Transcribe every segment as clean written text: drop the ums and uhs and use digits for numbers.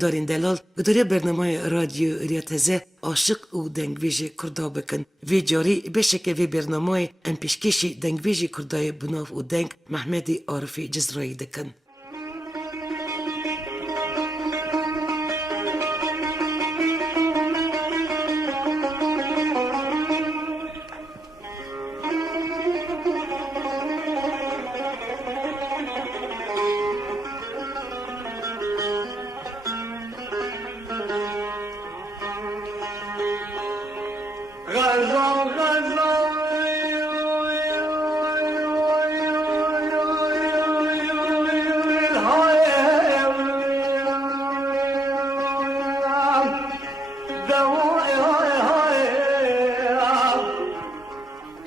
گدارین دلال گداری برنامه رادیو ریاتزه عاشق و دنگویژ کردا بکن وی جاری بشه که وی برنامه ام پیشکشی دنگویژ کردای بناف و دنگ محمد عارفی جزرایی دکن.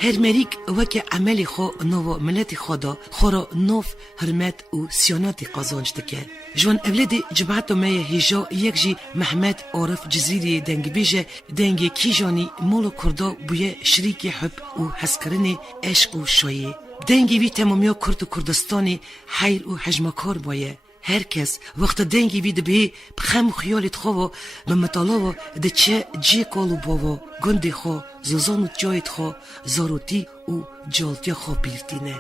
هر مریک وکی عملی خو نو ملتی خدا خورا نوف حرمت و سیاناتی قازانج دکه. جوان اولادی جماعتو میه هیجا یک جی محمد عارف جزیری دنگ بیجه دنگ کیجانی مولو کردا بویه شریک حب و حسکرین عشق و شایه. دنگی وی تمامیا کرد و کردستانی حیر و حجمکار بایه. هر کس وقت دنگی وی دبی بخم خیالت خو به مطالبه ده چه جی کالو باوا گندی خو زوزانو جایت خو زاروتی و جالتی خو بیلتینه.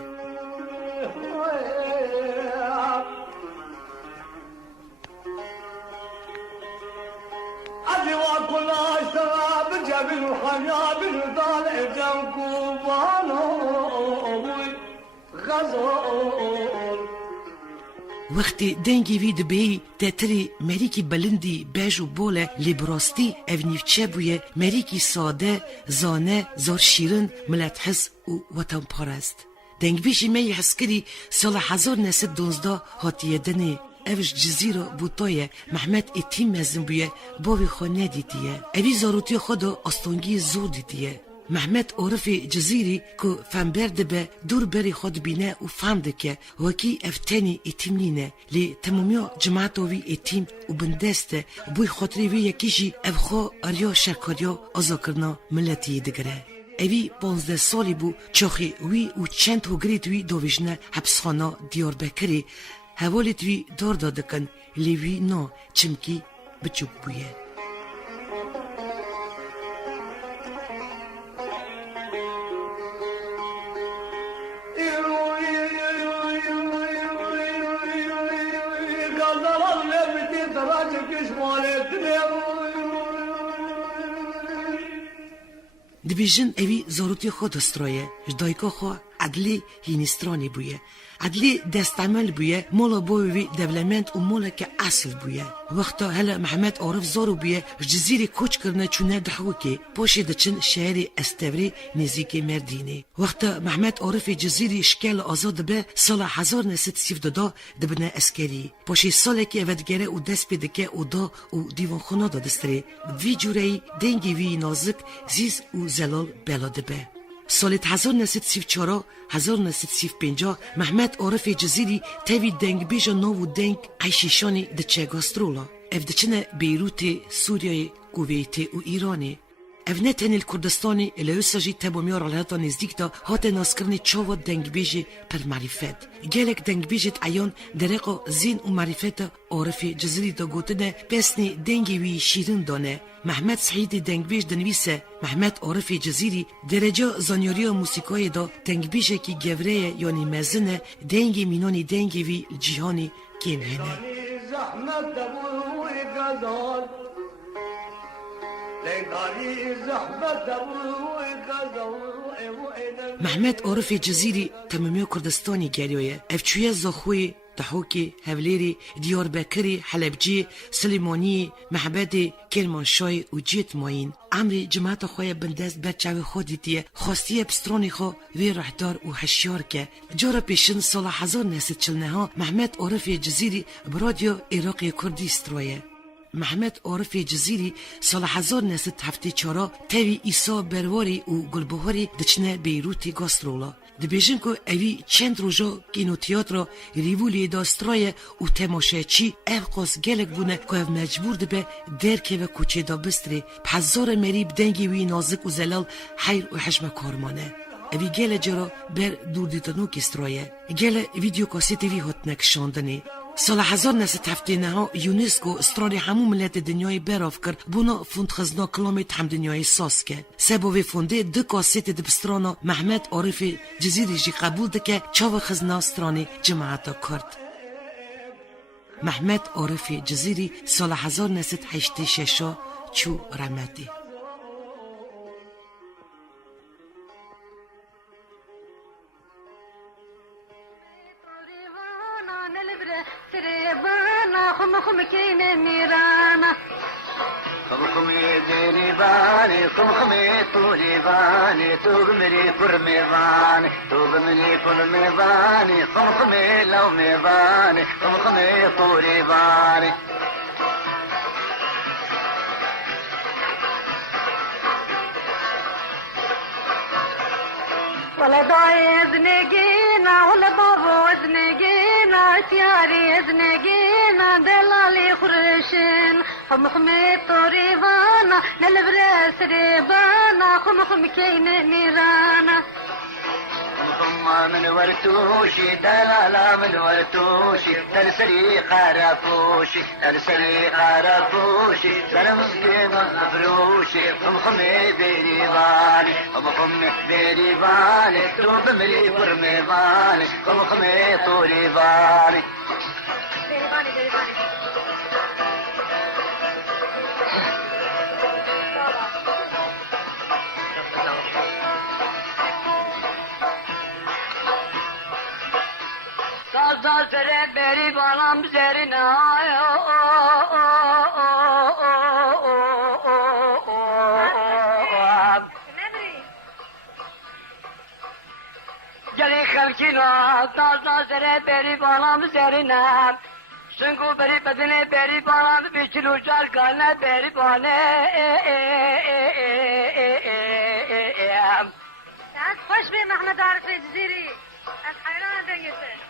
وقتی دنگی وی دبی تتری مریکی بلندی بیج و بوله لیبراستی اونیفچه بویه مریکی ساده زانه زار شیرن ملت حس و وطن پرست. دنگ بیشی می حسکری سال 1912 هاتیه دنه اوش جزیره بوتای محمد اتیم مزن بویه باوی خو ندیدیه. اوی زاروتی خودو استانگی زور دیدیه. محمد عارف جزیری که فنبرد به دور بری خود بینه و فهمده که وکی افتنی اتیم نینه لی تمامیا جماعتوی اتیم و بندسته بوی خاطری وی یکیشی افخو اریا شرکاریا آزا کرنا ملتی دگره. اوی 15 سالی بو چاخی وی و چند هگریت وی دویجنه حبسخانه دیار بکری حوالیت وی دار دادکن لی وی نا چمکی بچوب بویه. دبیجن اوی زاروتی خود استرایه جدایکا خو عدلی هینسترانی بویه عدلی دستعمل بویه مولا بویوی دولمنت و مولا که اصل بویه وقتا هلا محمد عارف زارو بویه جزیری کوچ کرنه چونه دحوکی پاشی دچن شهر استوری نزیک مردینه وقتا محمد عارف جزیری شکل آزاد به سال 1932 دبنه اسکری پاشی ساله که اودگره و دست پیدکه و دا و دیوان خونه دادستری وی جوری دنگی وی نازک زیز و زلال بلاده به سال 1934 1950 محمد عارف جزیری تاوی دنگ بیجا نو دنگ عیشیشانی دچه گاسترولا اف دچنه بیروت سوریای کویت و ایرانی اف نه تنیل کردستانی الهوساجی تبامیار علهاتا نزدیک دا هات ناسکرنی چاوا دنگ بیجی پر معرفت گلک دنگ بیجت ایان درقا زین و معرفت عارف جزیری دا گوتنه پسنی دنگی وی شیرن دانه محمد سعید دنگ بیج دنویسه محمد عارف جزیری درجه زانیاریا موسیقای دا دنگ بیجه کی گوره یعنی مزنه دنگی مینانی دنگی وی جیهانی کم هنه محمد عارف جزیری تمامی کردستانی گریویه افچویه زخوی تحوکی هولیری دیاربکری حلبجی سلیمانی محبد کرمانشاه و جیت ماین امری جماعت خواه بندست بچه خودی دیه خواستی بسترانی خواه وی رهدار و هشیار که جارا پیشن سال 1949 ها محمد عارف جزیری برادیو عراقی کردی استرویه محمد عارف جزیری سال 1974 تاوی ایسا برواری و گلبهاری دچنه بیروتی گاسترولا دبیجن که اوی چند روزا کینو تیاتر ریوولی داسترای و تماشاچی افقاس گلک بونه که او مجبور به درکه و کوچه دا بستری پزار مریب دنگی وی نازک و زلال حیر و حجم کارمانه اوی گل جرا بر دور دیتنو کسترایه گل ویدیو کاسیتی وی هات نکشاندنی سال 1979 یونسکو استراری همون ملت دنیای براف کرد بونا فوند خزنا کلامت هم دنیای ساس کرد. سبب فونده دو کاسیت دبسترانا محمد عارف جزیری جی قبول دکه چاو خزنا استرانی جماعتا کرد. محمد عارف جزیری سال 1986 چو رحمتی. خمخمي ديري باني خمخمي طولي باني توب مني فرمي باني توب مني فرمي باني خمخمي لومي باني خمخمي طولي باني ولا ضاي زنقينا ولا بابو زنقينا تياري زنقينا دلالي خرشين خمخمي طريبانا نلبرس ريبانا خمخم كين نيرانا خمخم من ورتوشي دلالا من ورتوشي ترسري خرافوشي ترسري خرافوشي سرمسكي مفروشي خمخمي بيريباني خمخمي بيريباني توب مري فرمي باني خمخمي طريباني بيريباني بيريباني Sazare beri balam zerine Geli xalkina sazare beri balam zerine Şungu beri bedine beri balam biçilu jargane beri bane Sen hoş bir Mehmet Arif Ciziri Az hayran dengesi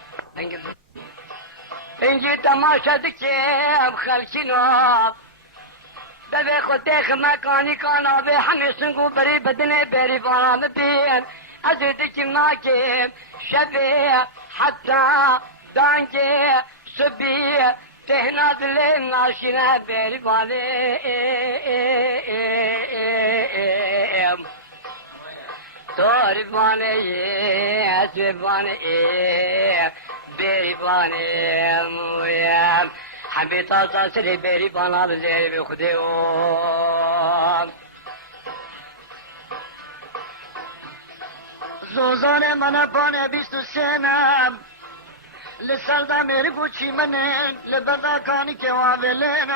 انجي تماشا دكيب خلشنو ببي خديخ مكاني كان ابي حني سنقو بري بدني بري فام بين ازيدك ماكي شبي حتى دانجي سبي تهنا دلي ناشنا بري بالي توري باني اسبي باني بيريباني مويام حبيت أصلي بيريبانا بزير بخديوم زوزان من بانه 23 لسال دا میری بوچی منن لبدا کانی که وابلن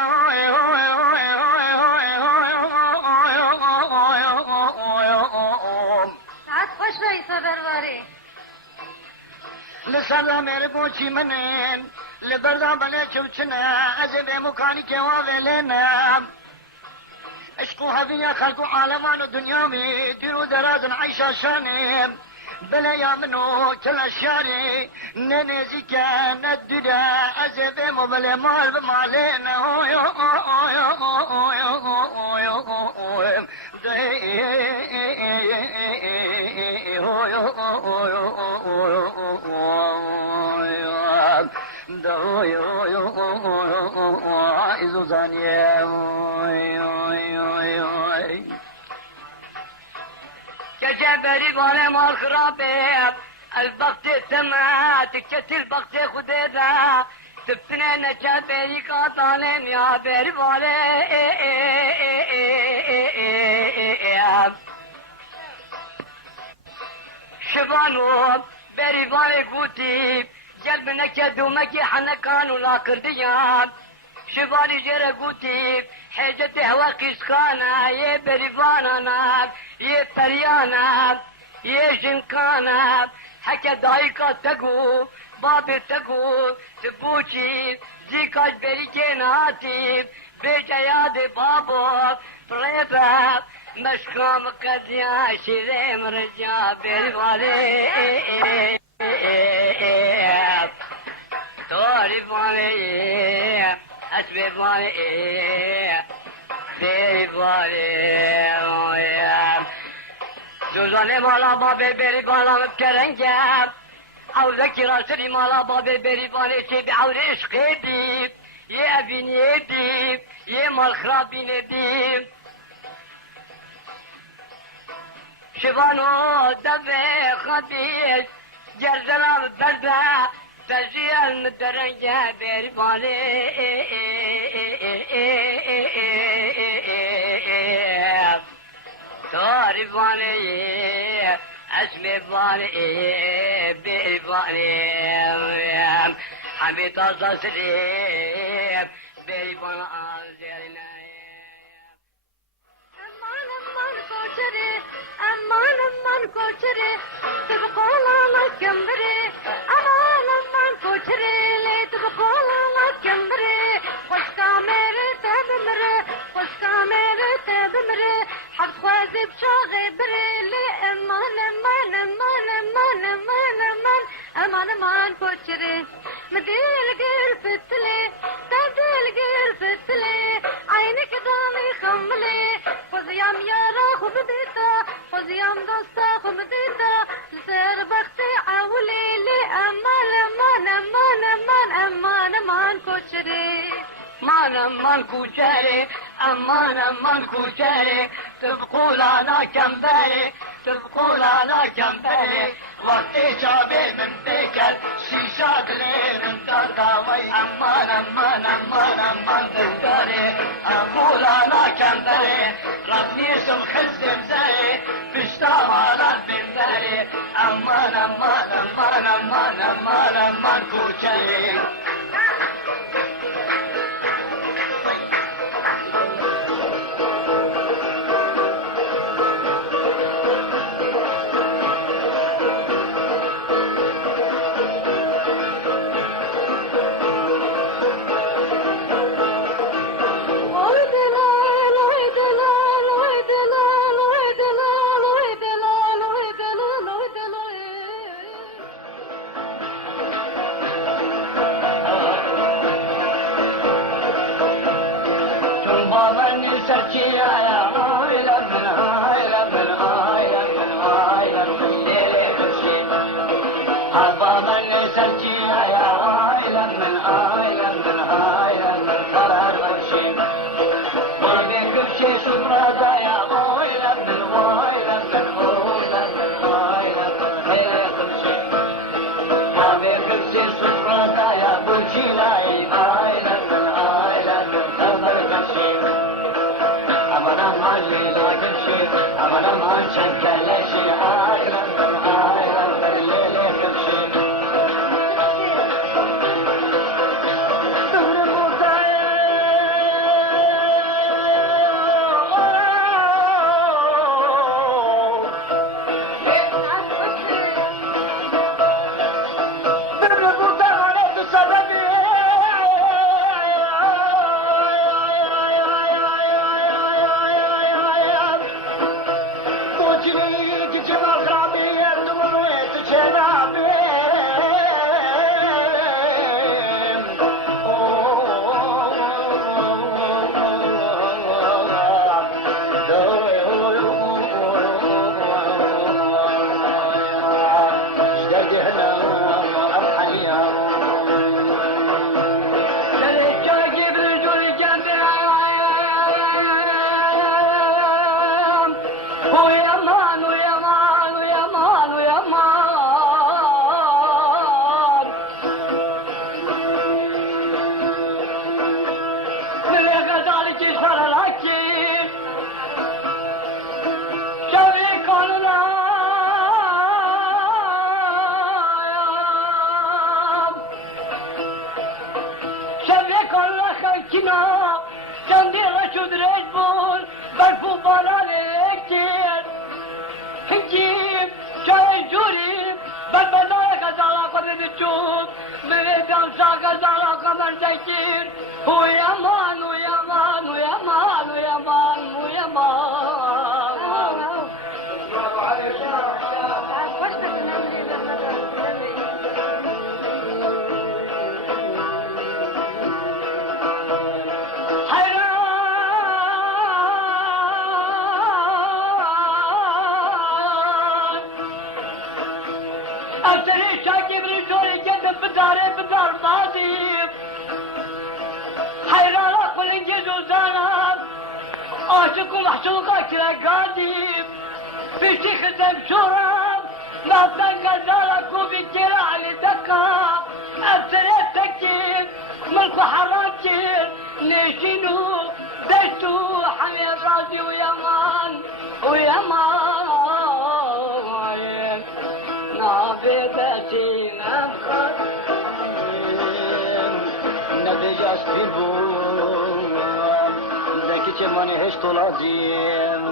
ساعت خوش بایی صبرواری لسال میری بوچی منن لبدا بله چوچنه از به مکانی که وابلن عشق هذه خلق عالمان الدنيا ديروا درازن عيشة شاني بلا يا منو كل الشاري ننزي كان الدنيا أزبي مبلا مال بمالين جبري وانا مال خرابي البقت تمات كتل بقت خديدا تبتنا نجابي قاطالين يا بري وانا شبانو بري وانا قوتي جلبنا كدومك حنا كانوا لا كرديان شباني جرى قوتي حاجة هوا قسخانا يا بريفانا يا بريانا يا جنكانا حكا دايكا تقو بابي تقو تبوشي زيكاش بريكيناتي بجياد بابو بريبا مشكوم قديا شريم رجا بريفالي توري فالي أسبي فالي بيري فالي سوزاني بالا بابي بيري بالا مبكرنجا عودك راسلي مالا بابي بريباني تبي عود عشقي ديب يا ابني ديب يا مال خرابين ديب شبانو دبي خديج جرزنا بردها تجي المدرجة بريباني تعرفاني اسمي باني بيباني حميد الزسريب بيبان عزيزنا أمان كوشري تبقولا ما كمبري أمان كوشري لي تبقولا ما كمبري خوش كاميري تبمري خوش كاميري تبمري حب خوازي بشاغي بري لي أمان كوشري مديل غير فتلي تدل غير فتلي عينك دامي خملي خذيام يارا خبديتا خذيام دوستا خبديتا سير بختي عولي لي أمان كوشري من كوشري من كوشري تبقول على كمبري تبقول على كمبري وقتي شابي من بكر شيشات لي من درداوي امان تذكري اقول على كمبري ربني سم خزم زي بشتاو على البنبري امان كوشري أبتري شاكي من جوري كدم بداري بدار ماضي حيران أقول إنجز وزانا عاشق ومحشوقة كلا قادم في شيخ تمشورا ما بتنقل دارك وبكرا على دكا أبتري تكيب ملك حراكير نيشينو دشتو حمي الرازي ويمان ويمان نابدتي نبي جاسبين بو ذاك تماني هش طلازيم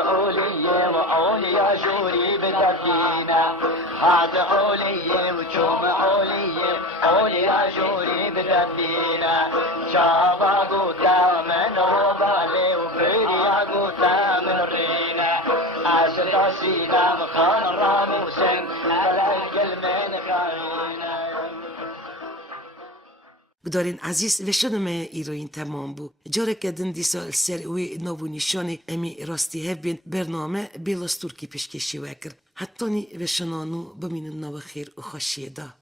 أولية وأولياء جوري بدفينا هذا أولية وجوم أولية أولياء جوري بدفينا شابا قوتا من غبالي وفريا قوتا من رينا أسر سينا مخان راموسن على الكلمين خاينا گدارین عزیز و شنومه ایروین تمام بو جاره کدن دیسا سر وی نوو نشانی امی راستی هفبین برنامه بیلاس ترکی پیشکشی وکر حتی نی و شنانو بمینن نو خیر و خوشیه دا